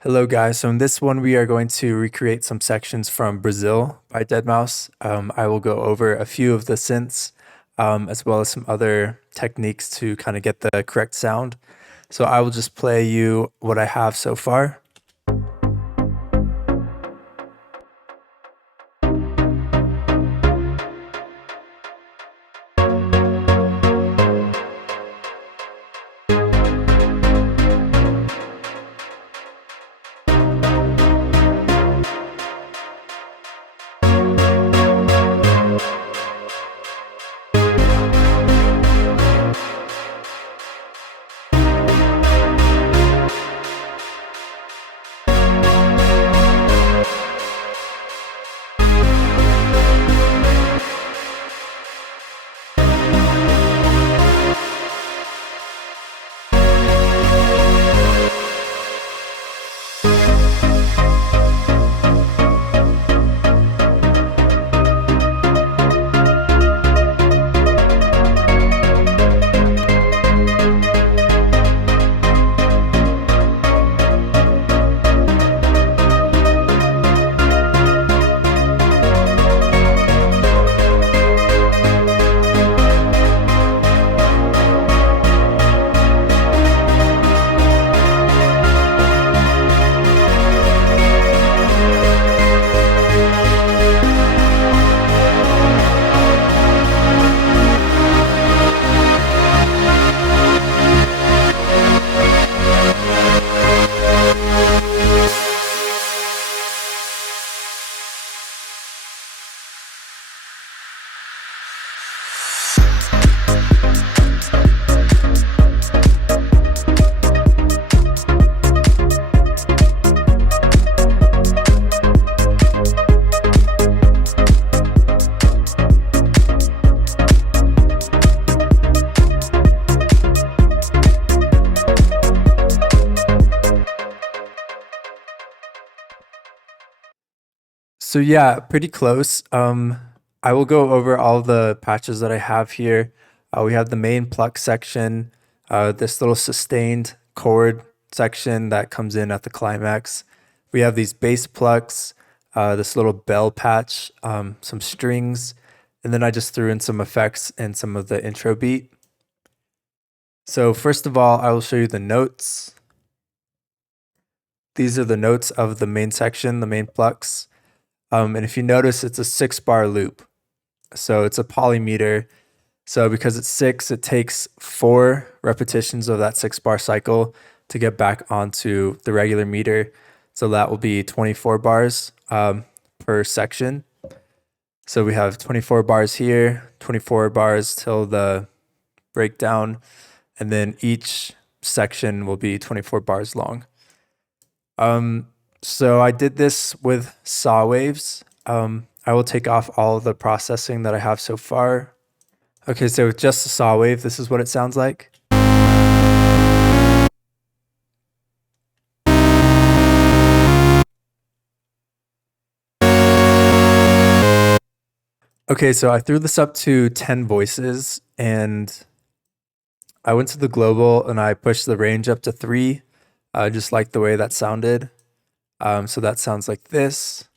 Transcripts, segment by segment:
Hello guys, so in this one we are going to recreate some sections from Brazil by deadmau5. I will go over a few of the synths as well as some other techniques to kind of get the correct sound. So I will just play you what I have so far. So yeah, pretty close. I will go over all the patches that I have here. We have the main pluck section, this little sustained chord section that comes in at the climax. We have these bass plucks, this little bell patch, some strings, and then I just threw in some effects and some of the intro beat. So first of all, I will show you the notes. These are the notes of the main section, the main plucks. And if you notice, it's a 6-bar loop. So it's a polymeter. So because it's 6, it takes 4 repetitions of that 6-bar cycle to get back onto the regular meter. So that will be 24 bars per section. So we have 24 bars here, 24 bars till the breakdown, and then each section will be 24 bars long. So I did this with saw waves. I will take off all of the processing that I have so far. Okay, so with just a saw wave, this is what it sounds like. Okay, so I threw this up to 10 voices and I went to the global and I pushed the range up to 3. I just like the way that sounded. So that sounds like this.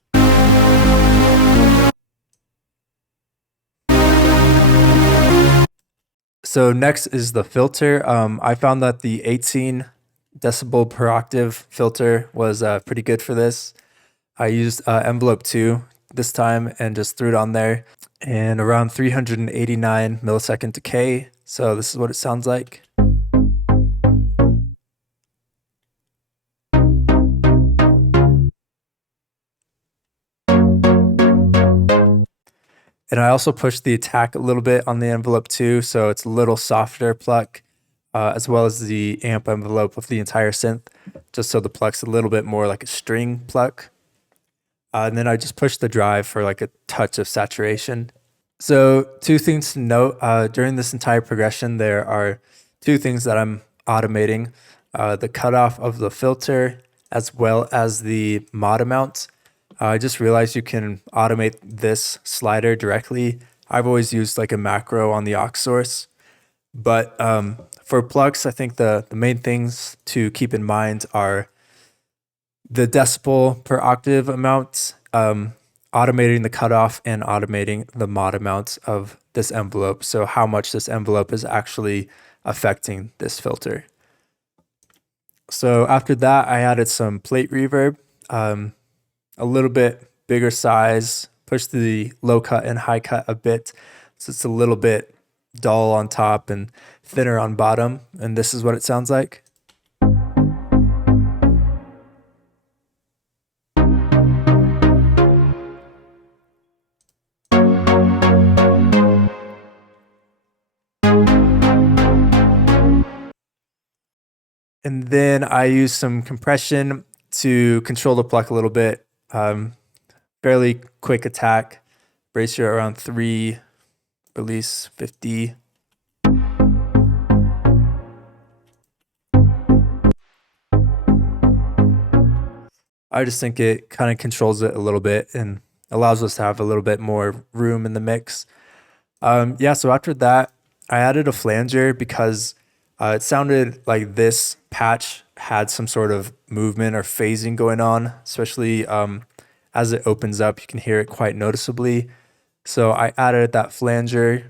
So next is the filter. I found that the 18 decibel per octave filter was pretty good for this. I used envelope 2 this time and just threw it on there, and around 389 millisecond decay. So this is what it sounds like. And I also pushed the attack a little bit on the envelope too, so it's a little softer pluck, as well as the amp envelope of the entire synth, just so the pluck's a little bit more like a string pluck. And then I just pushed the drive for like a touch of saturation. So 2 things to note, during this entire progression, there are 2 things that I'm automating, the cutoff of the filter, as well as the mod amount. I just realized you can automate this slider directly. I've always used like a macro on the aux source. But for Plucks, I think the main things to keep in mind are the decibel per octave amount, automating the cutoff and automating the mod amount of this envelope. So how much this envelope is actually affecting this filter. So after that, I added some plate reverb, a little bit bigger size, pushed the low cut and high cut a bit. So it's a little bit dull on top and thinner on bottom. And this is what it sounds like. And then I use some compression to control the pluck a little bit. Fairly quick attack, ratio around 3, release 50. I just think it kind of controls it a little bit and allows us to have a little bit more room in the mix. Yeah, so after that, I added a flanger because it sounded like this patch had some sort of movement or phasing going on, especially as it opens up, you can hear it quite noticeably. So I added that flanger.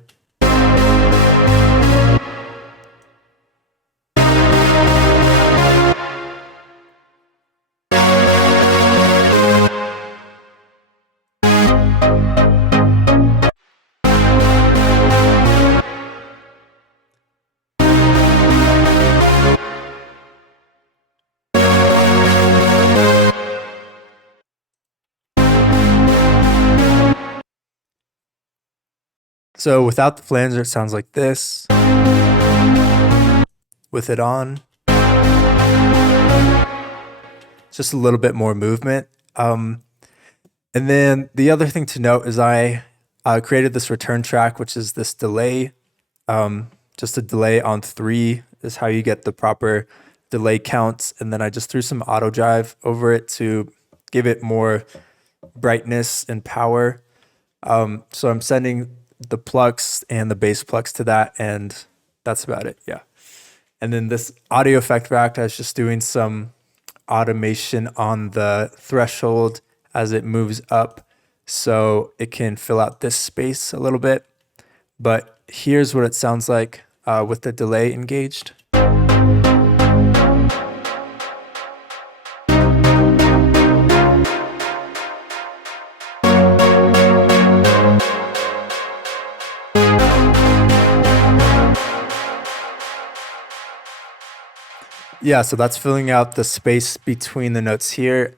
So without the flanger, it sounds like this. With it on, just a little bit more movement. And then the other thing to note is I created this return track, which is this delay. Just a delay on 3 is how you get the proper delay counts. And then I just threw some auto drive over it to give it more brightness and power. So I'm sending the plucks and the bass plucks to that, and that's about it. Yeah. And then this audio effect rack, I was just doing some automation on the threshold as it moves up so it can fill out this space a little bit. But here's what it sounds like with the delay engaged. Yeah, so that's filling out the space between the notes here.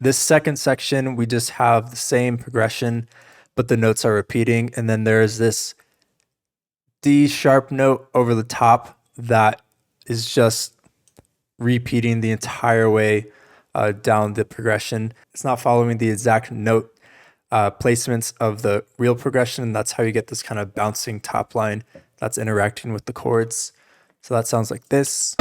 This second section, we just have the same progression, but the notes are repeating. And then there's this D sharp note over the top that is just repeating the entire way down the progression. It's not following the exact note placements of the real progression. And that's how you get this kind of bouncing top line that's interacting with the chords. So that sounds like this.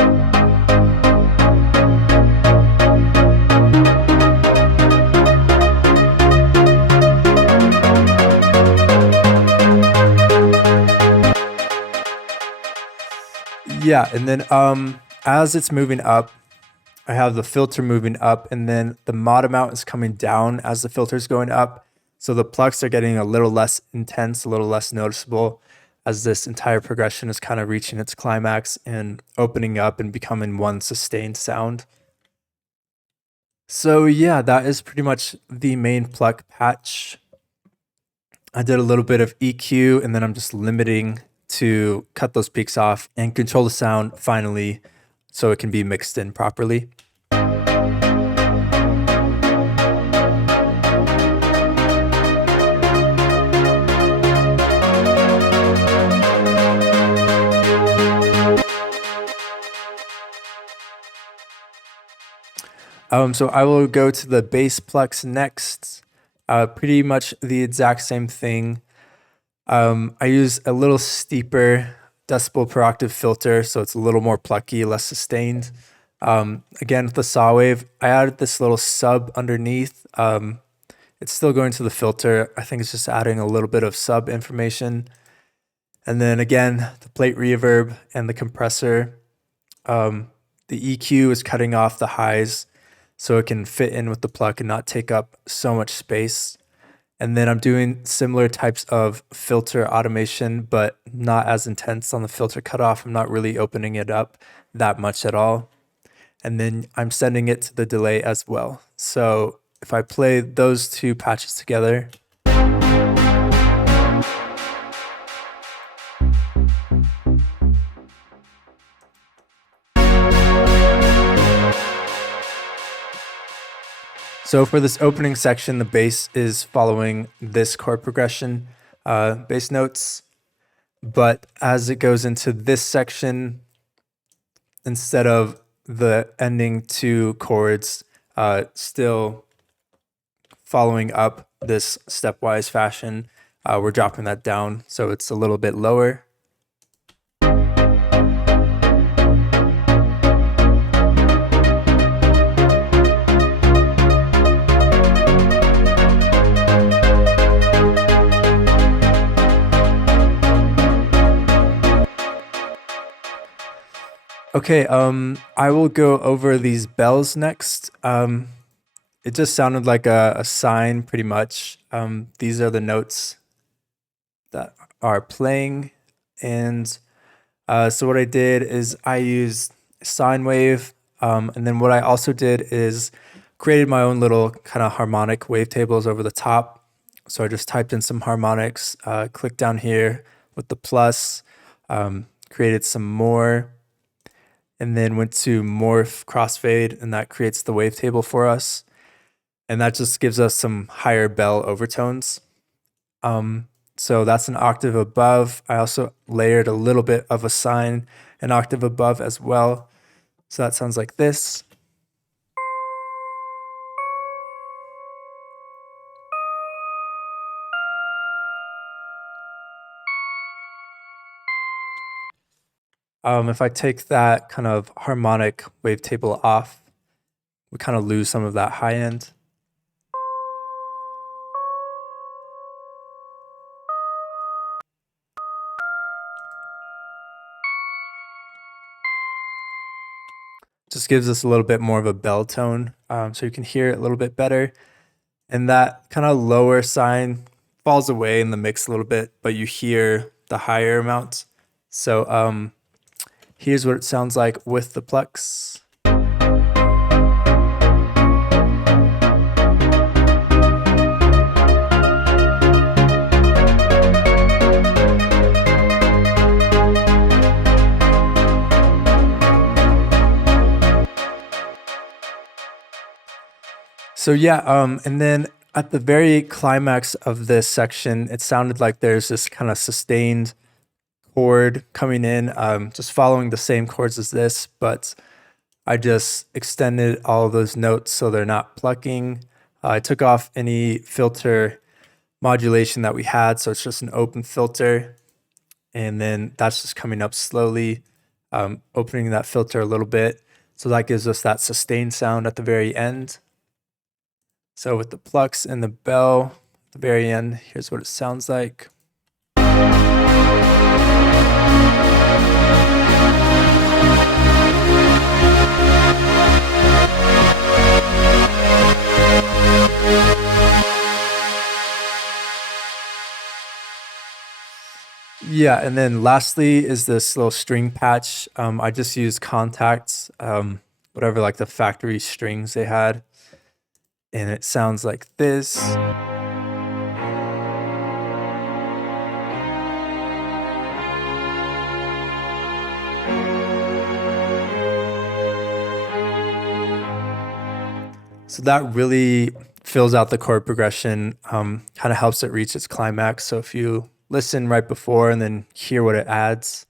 Yeah, and then as it's moving up, I have the filter moving up, and then the mod amount is coming down as the filter is going up. So the plucks are getting a little less intense, a little less noticeable as this entire progression is kind of reaching its climax and opening up and becoming one sustained sound. So yeah, that is pretty much the main pluck patch. I did a little bit of EQ, and then I'm just limiting to cut those peaks off and control the sound finally so it can be mixed in properly. So I will go to the bass plucks next. Pretty much the exact same thing. I use a little steeper decibel per octave filter, so it's a little more plucky, less sustained. Again, with the saw wave, I added this little sub underneath. It's still going to the filter. I think it's just adding a little bit of sub information. And then again, the plate reverb and the compressor. The EQ is cutting off the highs so it can fit in with the pluck and not take up so much space. And then I'm doing similar types of filter automation, but not as intense on the filter cutoff. I'm not really opening it up that much at all. And then I'm sending it to the delay as well. So if I play those two patches together, so for this opening section, the bass is following this chord progression, bass notes. But as it goes into this section, instead of the ending two chords still following up this stepwise fashion, we're dropping that down so it's a little bit lower. Okay, I will go over these bells next. It just sounded like a sine pretty much. These are the notes that are playing. And so what I did is I used sine wave. And then what I also did is created my own little kind of harmonic wavetables over the top. So I just typed in some harmonics, clicked down here with the plus, created some more, and then went to morph crossfade, and that creates the wavetable for us. And that just gives us some higher bell overtones. So that's an octave above. I also layered a little bit of a sine an octave above as well. So that sounds like this. If I take that kind of harmonic wavetable off, we kind of lose some of that high end. Just gives us a little bit more of a bell tone, so you can hear it a little bit better. And that kind of lower sine falls away in the mix a little bit, but you hear the higher amount. So here's what it sounds like with the Plucks. So yeah, and then at the very climax of this section, it sounded like there's this kind of sustained chord coming in, just following the same chords as this, but I just extended all of those notes so they're not plucking. I took off any filter modulation that we had, so it's just an open filter, and then that's just coming up slowly, opening that filter a little bit, so that gives us that sustained sound at the very end. So with the Plucks and the bell at the very end, here's what it sounds like. Yeah, and then lastly is this little string patch. I just used contacts, whatever like the factory strings they had. And it sounds like this. So that really fills out the chord progression, kind of helps it reach its climax. So if you listen right before and then hear what it adds.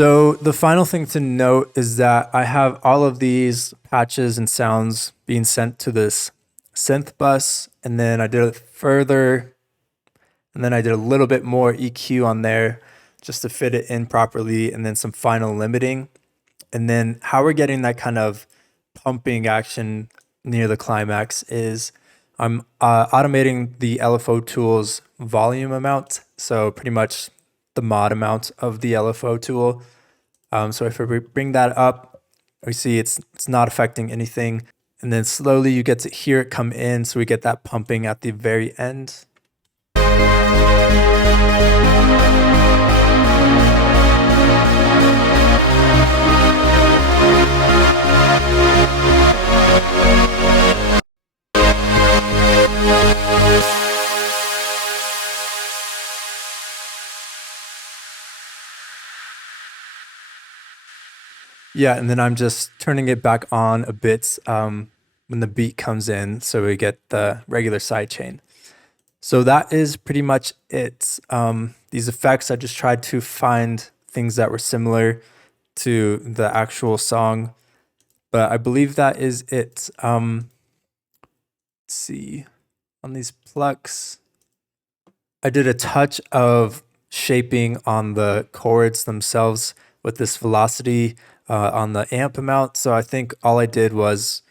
So the final thing to note is that I have all of these patches and sounds being sent to this synth bus, and then I did it further, and then I did a little bit more EQ on there just to fit it in properly, and then some final limiting. And then how we're getting that kind of pumping action near the climax is I'm automating the LFO tool's volume amount. So pretty much the mod amount of the LFO tool. So if we bring that up, we see it's not affecting anything. And then slowly you get to hear it come in. So we get that pumping at the very end. Yeah, and then I'm just turning it back on a bit when the beat comes in, so we get the regular sidechain. So that is pretty much it. These effects, I just tried to find things that were similar to the actual song, but I believe that is it. Let's see, on these plucks, I did a touch of shaping on the chords themselves with this velocity on the amp amount. So I think all I did was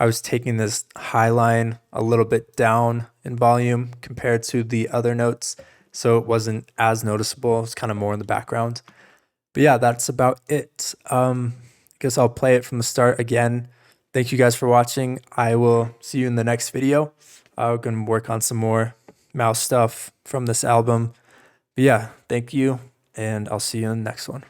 I was taking this high line a little bit down in volume compared to the other notes. So it wasn't as noticeable. It was kind of more in the background. But yeah, that's about it. I guess I'll play it from the start again. Thank you guys for watching. I will see you in the next video. I'm going to work on some more mouse stuff from this album. But yeah, thank you, and I'll see you in the next one.